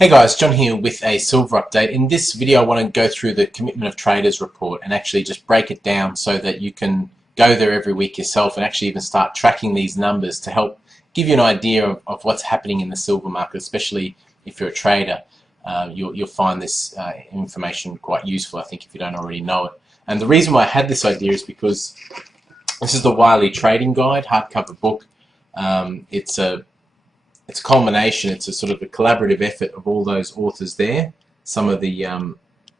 Hey guys, John here with a silver update. In this video I want to go through the Commitment of Traders report and actually just break it down so that you can go there every week yourself and actually even start tracking these numbers to help give you an idea of what's happening in the silver market, especially if you're a trader. You'll find this information quite useful, I think, if you don't already know it. And the reason why I had this idea is because this is the Wiley Trading Guide hardcover book. It's a culmination. It's a sort of a collaborative effort of all those authors there. Some of the,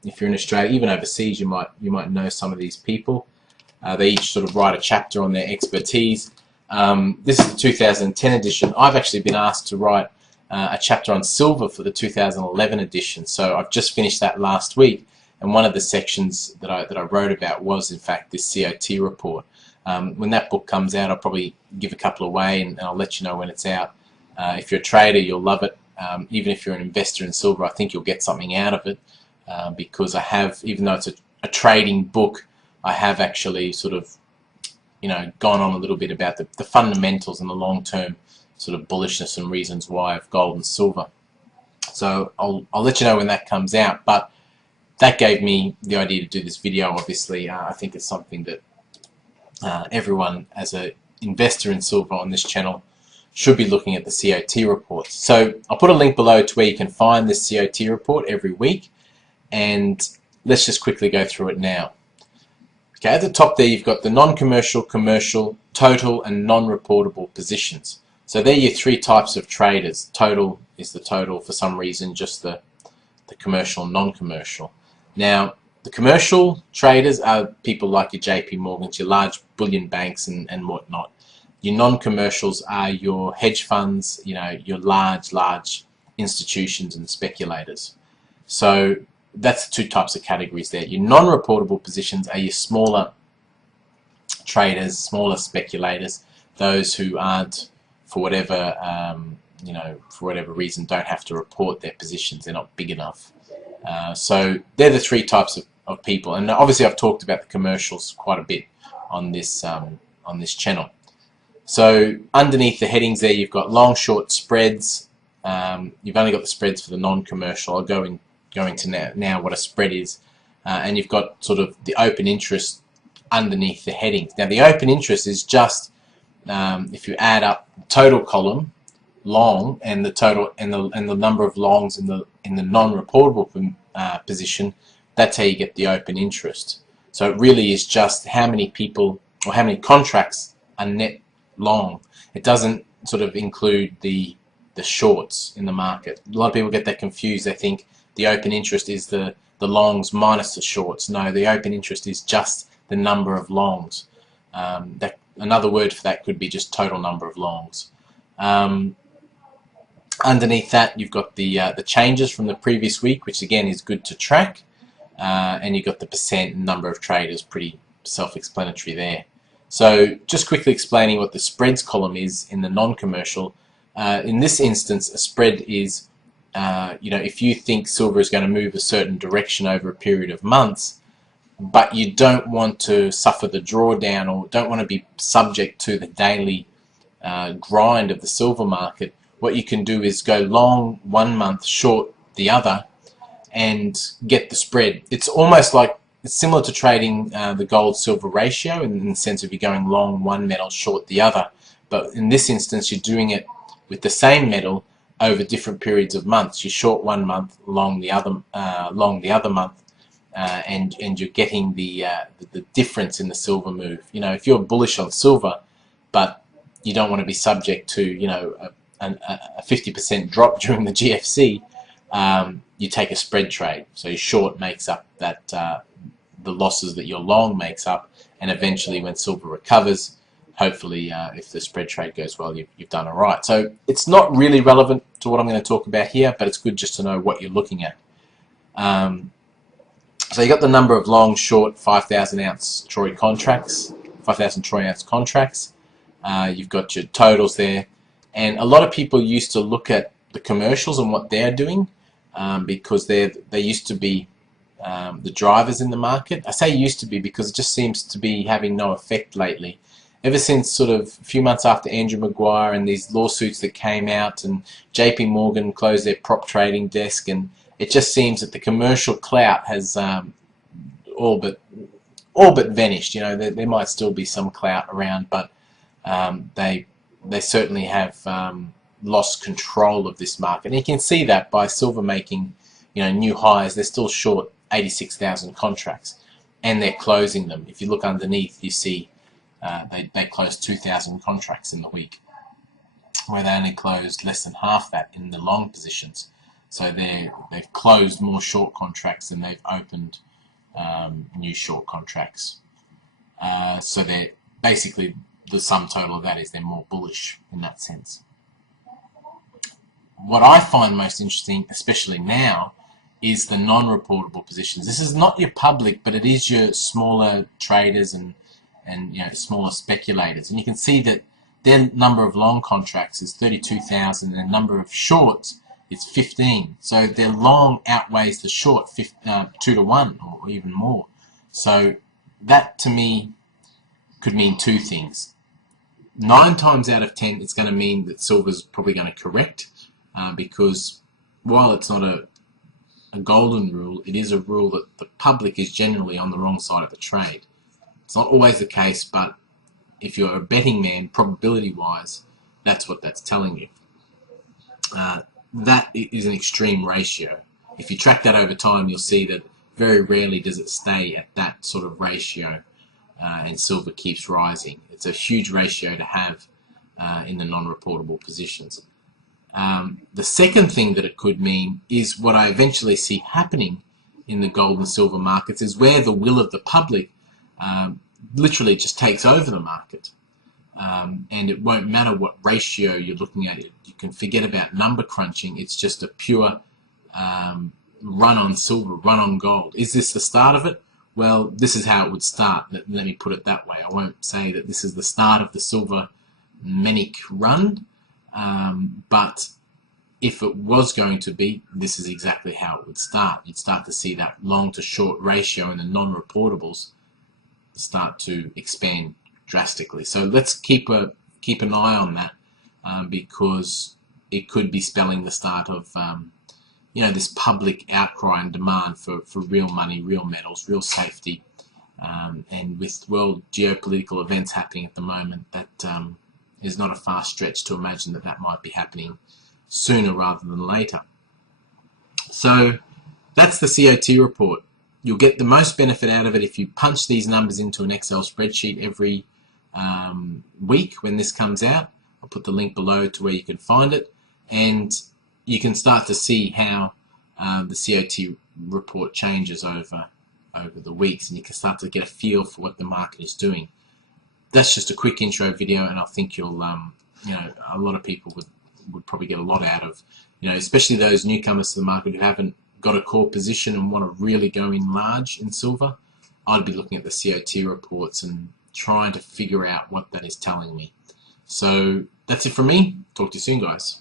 if you're in Australia, even overseas, you might know some of these people. They each sort of write a chapter on their expertise. This is the 2010 edition. I've actually been asked to write a chapter on silver for the 2011 edition. So I've just finished that last week, and one of the sections that I wrote about was in fact this COT report. When that book comes out, I'll probably give a couple away, and I'll let you know when it's out. If you're a trader, you'll love it. Even if you're an investor in silver, I think you'll get something out of it because I have, even though it's a trading book, I have actually sort of, gone on a little bit about the fundamentals and the long-term sort of bullishness and reasons why of gold and silver. So I'll let you know when that comes out. But that gave me the idea to do this video. Obviously, I think it's something that everyone, as an investor in silver on this channel, should be looking at the COT reports. So I'll put a link below to where you can find this COT report every week, and let's just quickly go through it now. Okay, at the top there you've got the non-commercial, commercial, total and non-reportable positions. So they're your three types of traders. Total is the total, for some reason just the commercial and non-commercial. Now the commercial traders are people like your JP Morgans, your large bullion banks and whatnot. Your non-commercials are your hedge funds, your large institutions and speculators. So that's the two types of categories there. Your non-reportable positions are your smaller traders, smaller speculators, those who aren't, for whatever reason, don't have to report their positions. They're not big enough. So they're the three types of people. And obviously I've talked about the commercials quite a bit on this channel. So underneath the headings there, you've got long, short spreads. You've only got the spreads for the non-commercial. I'll go into now what a spread is. And you've got sort of the open interest underneath the headings. Now the open interest is just, if you add up the total column, long, and the total and the number of longs in the non-reportable position, that's how you get the open interest. So it really is just how many people or how many contracts are net long. It doesn't sort of include the shorts in the market. A lot of people get that confused. They think the open interest is the longs minus the shorts. No, the open interest is just the number of longs. Another word for that could be just total number of longs. Underneath that you've got the changes from the previous week, which again is good to track, and you've got the percent and number of traders, pretty self-explanatory there. So just quickly explaining what the spreads column is in the non-commercial. In this instance, a spread is, if you think silver is going to move a certain direction over a period of months, but you don't want to suffer the drawdown or don't want to be subject to the daily grind of the silver market, what you can do is go long 1 month, short the other, and get the spread. It's almost like, it's similar to trading the gold-silver ratio in the sense of you're going long one metal, short the other. But in this instance, you're doing it with the same metal over different periods of months. You short 1 month, long the other month, and you're getting the difference in the silver move. If you're bullish on silver, but you don't want to be subject to a 50% drop during the GFC, you take a spread trade. So your short makes up that the losses that your long makes up, and eventually when silver recovers, hopefully if the spread trade goes well, you've done all right. So it's not really relevant to what I'm going to talk about here, but it's good just to know what you're looking at. So you got the number of long, short 5,000 ounce Troy contracts, 5,000 Troy ounce contracts. You've got your totals there, and a lot of people used to look at the commercials and what they're doing because they used to be the drivers in the market. I say used to be because it just seems to be having no effect lately. ever since sort of a few months after Andrew Maguire and these lawsuits that came out, and JP Morgan closed their prop trading desk, and it just seems that the commercial clout has all but vanished. You know, there might still be some clout around, but they certainly have lost control of this market. And you can see that by silver making, you know, new highs. They're still short 86,000 contracts, and they're closing them. If you look underneath, you see they closed 2,000 contracts in the week, where they only closed less than half that in the long positions. So they've closed more short contracts than they've opened new short contracts. So they're basically, the sum total of that is they're more bullish in that sense. What I find most interesting, especially now, is the non-reportable positions. This is not your public, but it is your smaller traders and you know, smaller speculators. And you can see that their number of long contracts is 32,000 and the number of shorts is 15. So their long outweighs the short 2 to 1 or even more. So that to me could mean two things. 9 times out of 10 it's going to mean that silver's probably going to correct, because while it's not a golden rule, it is a rule that the public is generally on the wrong side of the trade. It's not always the case, but if you're a betting man, probability-wise, that's what that's telling you. That is an extreme ratio. If you track that over time, you'll see that very rarely does it stay at that sort of ratio, and silver keeps rising. It's a huge ratio to have in the non-reportable positions. The second thing that it could mean is what I eventually see happening in the gold and silver markets is where the will of the public literally just takes over the market. And it won't matter what ratio you're looking at. You can forget about number crunching. It's just a pure run on silver, run on gold. Is this the start of it? Well, this is how it would start. Let me put it that way. I won't say that this is the start of the silver manic run, but if it was going to be, this is exactly how it would start. You'd start to see that long to short ratio in the non-reportables start to expand drastically. So let's keep an eye on that, because it could be spelling the start of you know, this public outcry and demand for real money, real metals, real safety, and with world geopolitical events happening at the moment, that is not a far stretch to imagine that that might be happening sooner rather than later. So that's the COT report. You'll get the most benefit out of it if you punch these numbers into an Excel spreadsheet every week when this comes out. I'll put the link below to where you can find it, and you can start to see how the COT report changes over the weeks, and you can start to get a feel for what the market is doing. That's just a quick intro video, and I think you'll you know, a lot of people would probably get a lot out of, you know, especially those newcomers to the market who haven't got a core position and want to really go in large in silver. I'd be looking at the COT reports and trying to figure out what that is telling me. So that's it from me. Talk to you soon, guys.